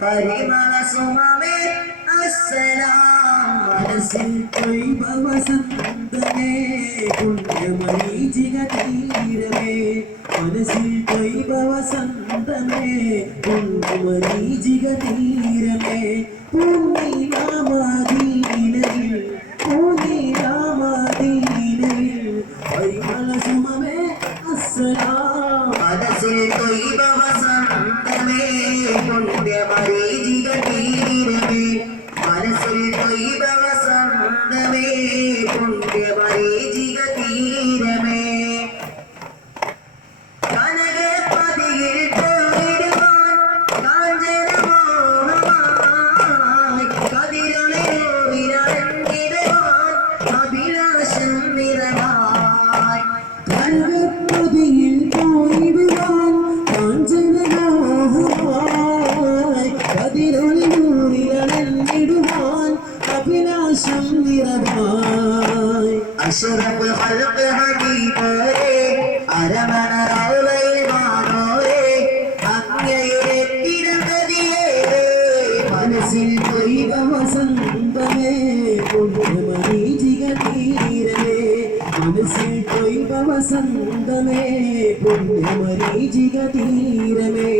പരിമള സുമമേ അസ്സലാം മനസ്സിൽ തൊയ്ബ വസന്തമേ പുണ്യമരീചിക തീരമേ മനസ്സിൽ തൊയ്ബ വസന്തമേ പുണ്യമരീചിക തീരമേ പൂർണിമാമദീനയിൽ പൂർണിമാമദീനയിൽ പരിമള സുമമേ അസ്സലാം മനസ്സിൽ തൊയ്ബ വസന്തമേ പുണ്യമരീചിക തീരമേ മനസ്സിൽ തൊയ്ബ വസന്തമേ പുണ്യമരീചിക തീരമേ കനകപതിയിൽ പോയിടുവാൻ കാഞ്ചനമോഹമായി കതിരൊളിയോവിരണ്ടിടുവാൻ അഭിലാഷം നിറവായി കനകപതിയിൽ പോയിടുവാൻ കാഞ്ചനമോഹമായി കതിരൊളിയോവിരണ്ടിടുവാൻ അഭിലാഷം നിറവായി അഷ്റഫുൽ ഖൽഖ് ഹബീബേ അരമണ റൗളയിൽ വാനോരേ അങ്ങയുടെ തിരുനദിയേ മനസ്സിൽ തൊയ്ബ വസന്തമേ പുണ്യമരീചിക തീരമേ മനസ്സിൽ തൊയ്ബ വസന്തമേ പുണ്യമരീചിക തീരമേ